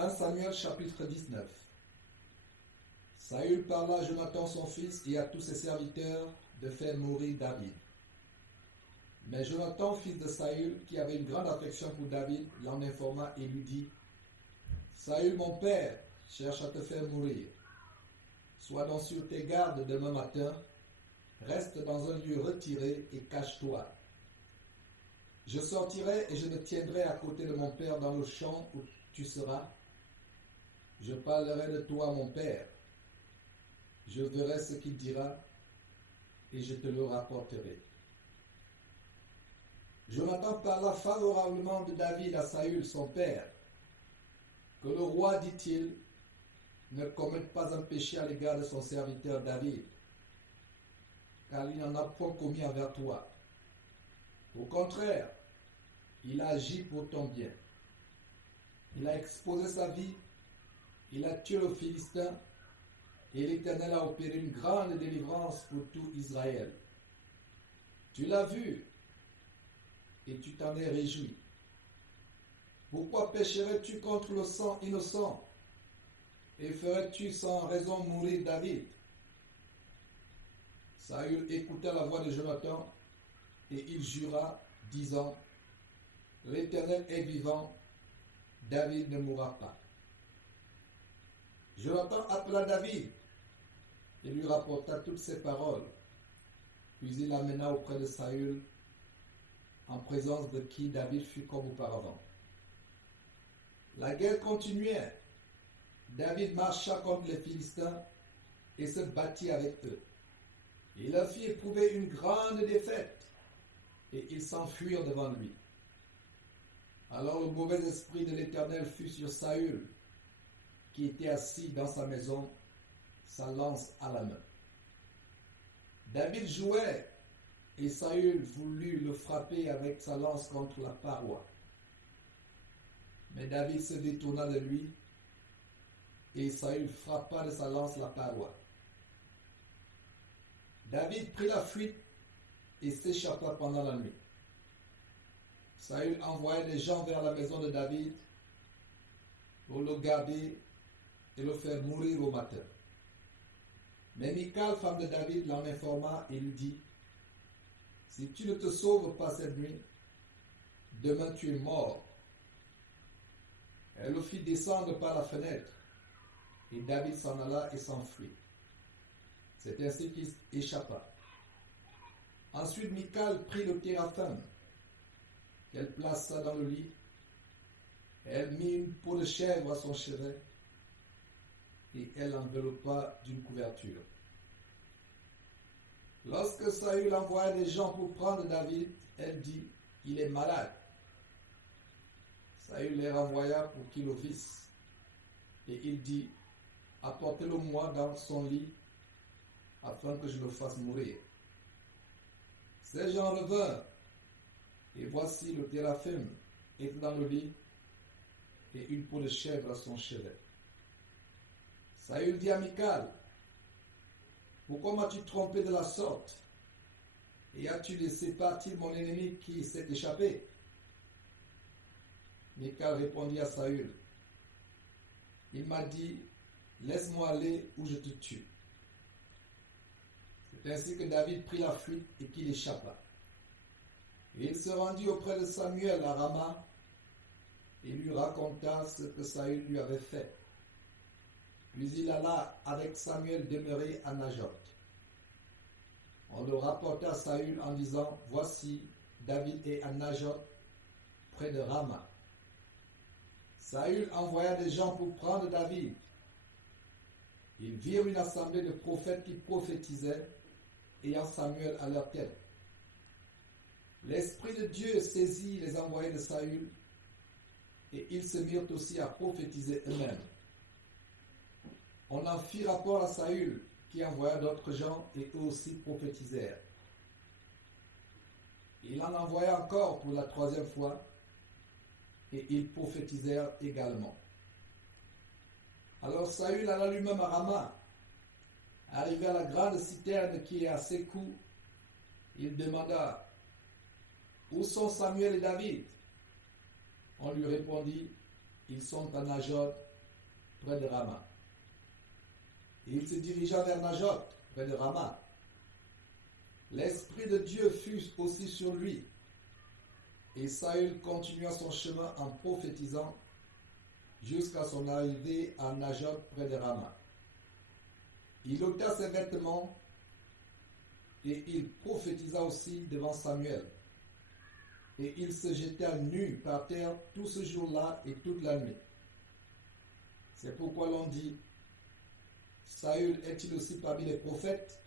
1 Samuel chapitre 19. Saül parla à Jonathan son fils et à tous ses serviteurs de faire mourir David. Mais Jonathan, fils de Saül, qui avait une grande affection pour David, l'en informa et lui dit: Saül, mon père, cherche à te faire mourir. Sois donc sur tes gardes demain matin, reste dans un lieu retiré et cache-toi. Je sortirai et je me tiendrai à côté de mon père dans le champ où tu seras. Je parlerai de toi, mon père. Je verrai ce qu'il dira et je te le rapporterai. Jonathan parla favorablement de David à Saül, son père. Que le roi, dit-il, ne commette pas un péché à l'égard de son serviteur David, car il n'en a point commis envers toi. Au contraire, il a agi pour ton bien. Il a exposé sa vie, il a tué le Philistin, et l'Éternel a opéré une grande délivrance pour tout Israël. Tu l'as vu, et tu t'en es réjoui. Pourquoi pécherais-tu contre le sang innocent, et ferais-tu sans raison mourir David? Saül écouta la voix de Jonathan, et il jura, disant: L'Éternel est vivant, David ne mourra pas. Jonathan appela David et lui rapporta toutes ces paroles. Puis il l'amena auprès de Saül, en présence de qui David fut comme auparavant. La guerre continuait. David marcha contre les Philistins et se battit avec eux. Il leur fit éprouver une grande défaite, et ils s'enfuirent devant lui. Alors le mauvais esprit de l'Éternel fut sur Saül, qui était assis dans sa maison, sa lance à la main. David jouait, et Saül voulut le frapper avec sa lance contre la paroi. Mais David se détourna de lui, et Saül frappa de sa lance la paroi. David prit la fuite et s'échappa pendant la nuit. Saül envoya des gens vers la maison de David pour le garder et le faire mourir au matin. Mais Michal, femme de David, l'en informa et lui dit: Si tu ne te sauves pas cette nuit, demain tu es mort. Elle le fit descendre par la fenêtre, et David s'en alla et s'enfuit. C'est ainsi qu'il échappa. Ensuite Michal prit le téraphim qu'elle plaça dans le lit. Elle mit une peau de chèvre à son chevet, et elle l'enveloppa d'une couverture. Lorsque Saül envoya des gens pour prendre David, elle dit: Il est malade. Saül les renvoya pour qu'ils le vissent. Et il dit: Apportez-le-moi dans son lit, afin que je le fasse mourir. Ces gens revinrent, et voici le téraphim était dans le lit, et une peau de chèvre à son chevet. Saül dit à Michal: Pourquoi m'as-tu trompé de la sorte? Et as-tu laissé partir mon ennemi qui s'est échappé? Michal répondit à Saül: Il m'a dit: Laisse-moi aller ou je te tue. C'est ainsi que David prit la fuite et qu'il échappa. Et il se rendit auprès de Samuel à Rama et lui raconta ce que Saül lui avait fait. Puis il alla avec Samuel demeurer à Najoth. On le rapporta à Saül en disant: Voici, David est à Najoth, près de Rama. Saül envoya des gens pour prendre David. Ils virent une assemblée de prophètes qui prophétisaient, ayant Samuel à leur tête. L'Esprit de Dieu saisit les envoyés de Saül, et ils se mirent aussi à prophétiser eux-mêmes. On en fit rapport à Saül, qui envoya d'autres gens, et eux aussi prophétisèrent. Il en envoya encore pour la troisième fois, et ils prophétisèrent également. Alors Saül alla lui-même à Rama. Arrivé à la grande citerne qui est à Sékou, il demanda: Où sont Samuel et David? On lui répondit: Ils sont à Najoth, près de Rama. Et il se dirigea vers Najot, près de Rama. L'Esprit de Dieu fut aussi sur lui. Et Saül continua son chemin en prophétisant jusqu'à son arrivée à Najot, près de Rama. Il ôta ses vêtements et il prophétisa aussi devant Samuel. Et il se jeta nu par terre tout ce jour-là et toute la nuit. C'est pourquoi l'on dit, Saül est-il aussi parmi les prophètes?